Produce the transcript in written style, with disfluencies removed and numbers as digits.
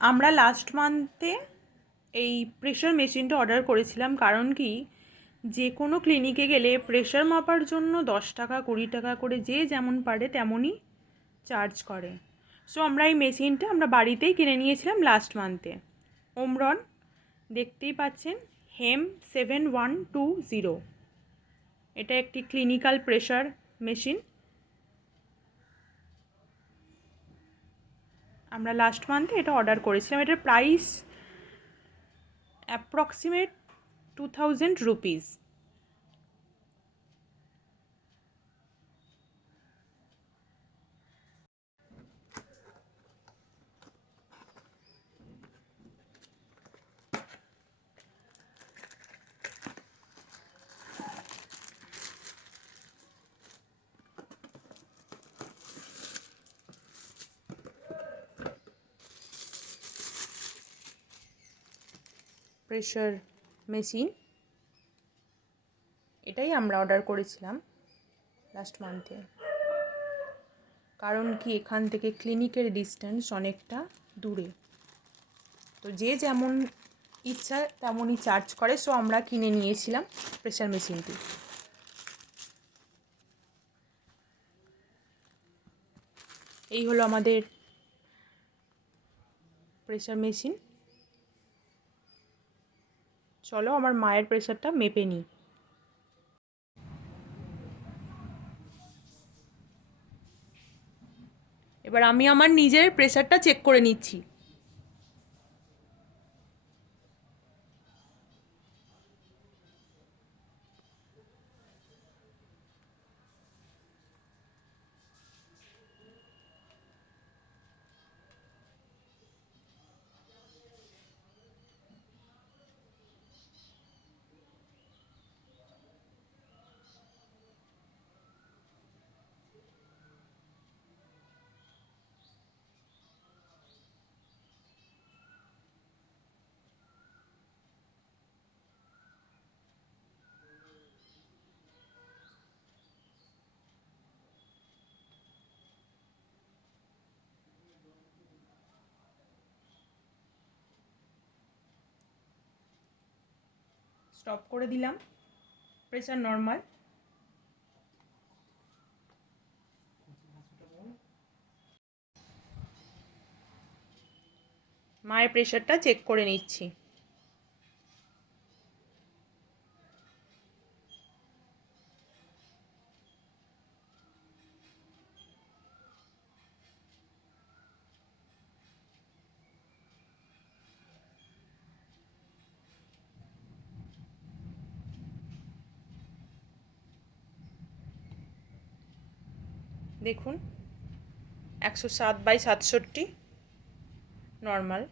আমরা লাস্ট মান্থে এই প্রেশার মেশিনটা অর্ডার করেছিলাম, কারণ কি যে কোনো ক্লিনিকে গেলে প্রেশার মাপার জন্য 10 টাকা 20 টাকা করে যে যেমন পারে তেমনই চার্জ করে। সো আমরা এই মেশিনটা আমরা বাড়িতেই কিনে নিয়েছিলাম লাস্ট মান্থে। ওমরন, দেখতেই পাচ্ছেন, হেম 7120। এটা একটি ক্লিনিক্যাল প্রেশার মেশিন। আমরা লাস্ট মান্থে এটা অর্ডার করেছিলাম। এটার price approximate 2000 rupees. Pressure machine এটাই আমরা অর্ডার করেছিলাম লাস্ট মান্থে, কারণ কি এখান থেকে ক্লিনিকের ডিস্টেন্স অনেকটা দূরে। তো যে যেমন ইচ্ছা তেমনই চার্জ করে। সো আমরা কিনে নিয়েছিলাম প্রেশার মেশিনটি। এই হলো আমাদের প্রেশার মেশিন। চলো আমার মায়ের প্রেশারটা মেপে নিই। এবার আমি আমার নিজের প্রেশারটা চেক করে নিচ্ছি। স্টপ করে দিলাম। Pressure normal. মায়ের প্রেশারটা চেক করে নিচ্ছি। দেখুন, 107/67 নর্মাল।